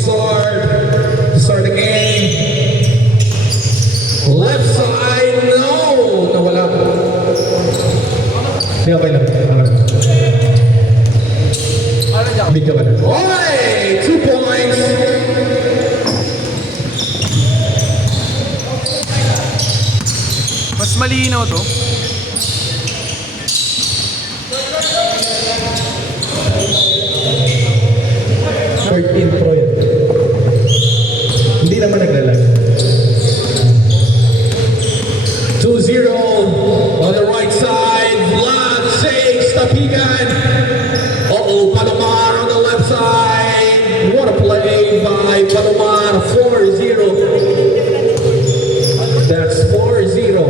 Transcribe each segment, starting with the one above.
start the game. Left side, no! Nawala. Hindi, okay lang. Big ka ba na? Okay! 2 points! Mas malinaw to. Pro yan. Hindi naman naglalag. 2-0 on the right side. Vlad shakes Tapigan. Uh-oh, Palomar on the left side. What a play by Palomar. 4-0. That's 4-0.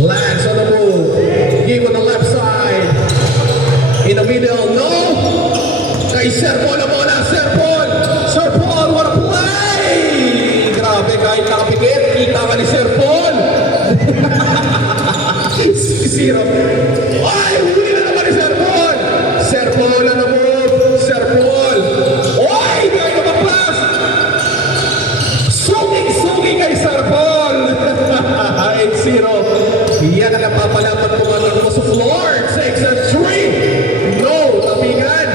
Lance on the move. Give on the left side. In the middle, no! Kay Sir Paul na bola, Sir Paul! Sir Paul, what a play! Grabe, kahit nakapikit, kita ka ni Sir Paul! 0. Ay, huli na naman ni Sir Paul! Sir Paul na move! Sir Paul! Ay, kahit nakaplas! Sugi kay Sir Paul! 8-0. Yan ang napapalapat ko mo sa floor. 6-3. No, tapigan.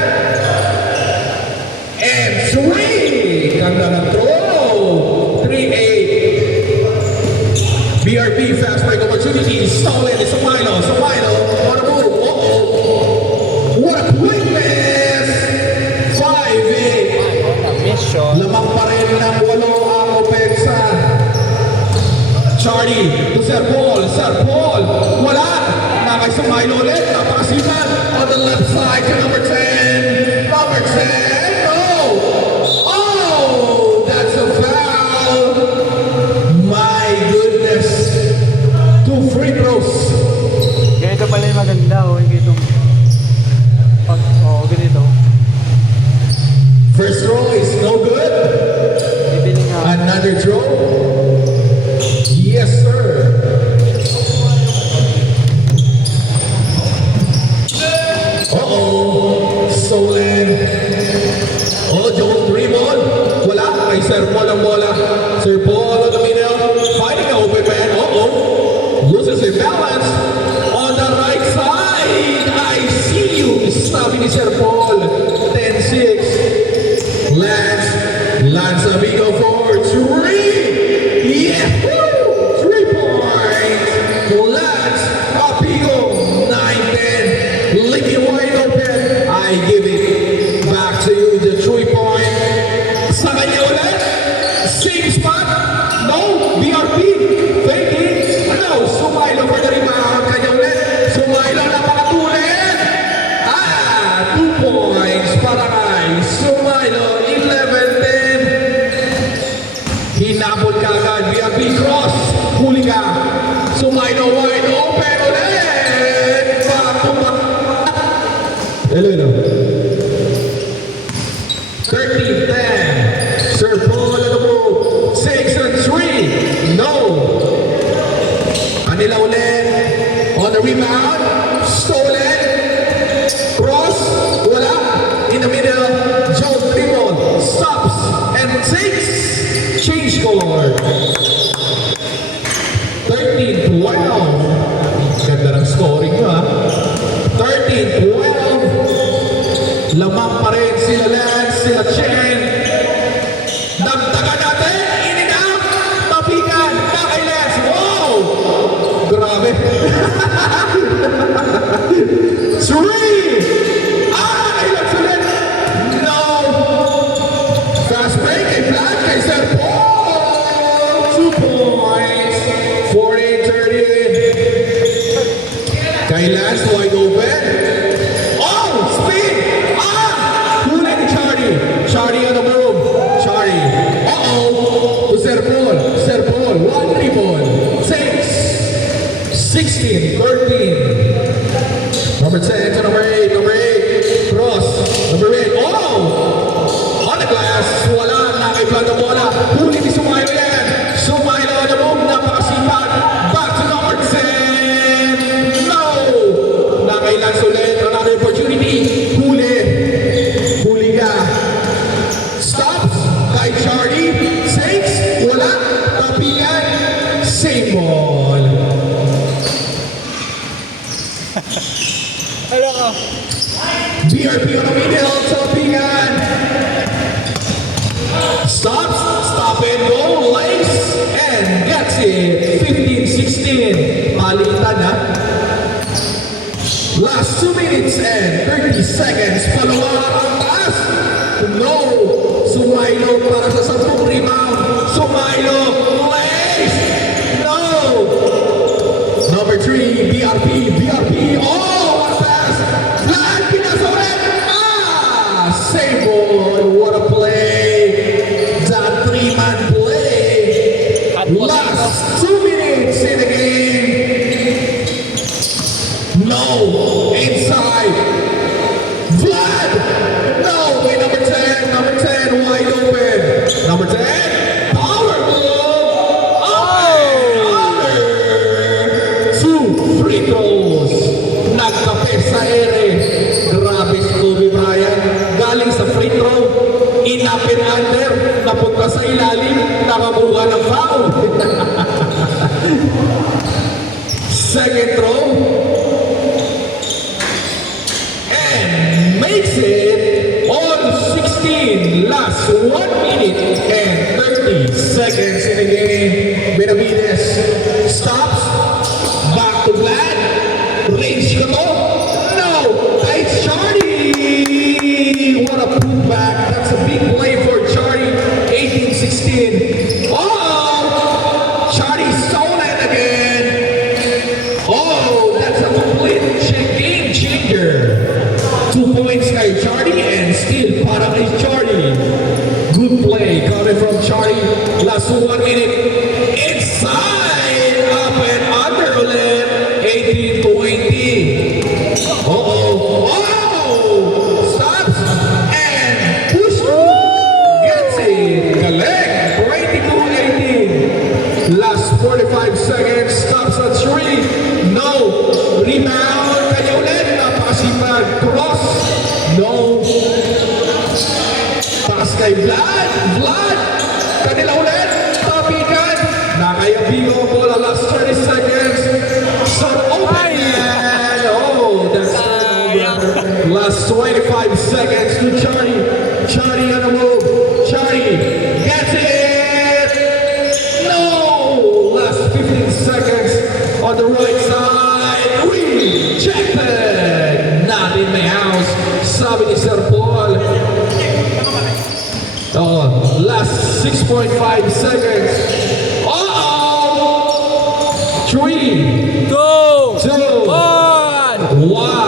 And 3. Ganda ng throw. 3-8. BRP fast break opportunity. Stolen. It's a final. On the move. Uh-oh. What a quick miss. 5-8. Lamang pa rin ng 8 ang opensa. Charlie to Sir Paul. Wala. Nakaisamay ulit. Napakasipan. On the left side to number 10. Number 10. No. Oh, that's a foul. My goodness. 2 free throws. Ganito pala yung maganda, oh. Ganito. Ganito. First throw is no good. Bibili nga. Another throw. Yes, sir. Uh-oh. Stolen. Oh, Joel, 3 ball. Wala. Kay Sir Paul ang bola. Sir Paul on the middle. Fighting an open man. Uh-oh. Loses his balance. On the right side. I see you. Sabi ni Sir Paul. 10-6. Lance Amigo for 3. Yeah. 3 points. Lance Amigo. 9-10. Licky wide open. I give it back to you. The 3-point. Sa kanya ulit. Same spot. No. BRP. Faking. No. Sumailo for the rebound. Kanya ulit. Sumailo na pakatulit. 2 points para kay Sumailo. 11-10. Hinabol ka agad. BRP cross. Huli ka. Sumailo wide open ulit. Hello. 13-10. Sir Paul on the move. 6-3. No. Kanila ulit. On the rebound. Stolen. Cross. Wala. In the middle. Joe dribble. Stops. And takes. Change score. 13-12. Ganda ng scoring nyo, ha? 13-12. Lamang pa rin sila Lance, sila Chen. Dagdagan natin. In and out. Tapigan. Na kay Lance. Wow! Grabe. 3. Kay Lance ulit. No. Fast break. Kay Vlad. Kay Sir Paul. 2 points. 48-38. Kay Lance, wide open. Oh, speed! Huli ni Charlie. Charlie BRP on the middle, Topigan. Stops, stop and go, lace, and gets it. 15-16. Palitan na. Last 2 minutes and 30 seconds. Palawa ang taas. No. Sumailo para sa 10 rebound. Sumailo. Lace. No. Number 3, BRP. Oh, what a pass. Vlad Pinasoret. Save ball. What a play. That 3-man play. Last 2 minutes in the game. No, inside. Vlad. No, wait, number 10, wide open. Number 10, power move. Under. 2 free throws. Nagkape sa ere. Grabe si Kobe Bryant. Galing sa free throw. Inapin under. Napunta sa ilalim. Nakabuha ng foul. Second throw. Makes it on 16. Last 1 minute and 30 seconds in the game. Benavides stops. Back to Vlad. Range ko to. No. It's Charlie. What a putback. That's a big play for Charlie. 18-16. Oh! Charlie stolen again. Oh, that's a complete game changer. 2 points kay Charlie and still para kay Charlie. Good play coming from Charlie. Last 1 minute. Inside. Up and under ulit. 18-20. Oh! Stops and push through. Gets it. Galing. 22-18. Last 45 seconds. Stops at 3. No. Rebound. Kaya ulit. Napakasipag. Cross. No. Pass kay Vlad. Kanila ulit. Topigan. Nakayabigo ang bola. Last 30 seconds. So open. Oh, that's turnover. Last 25 seconds to Charlie. Charlie on the move. Charlie gets it. No. Last 15 seconds on the right side. Rejected. Not in my house. Sabi ni Sir Paul. Last 6.5 seconds. 3, 2, 2, 1. 1.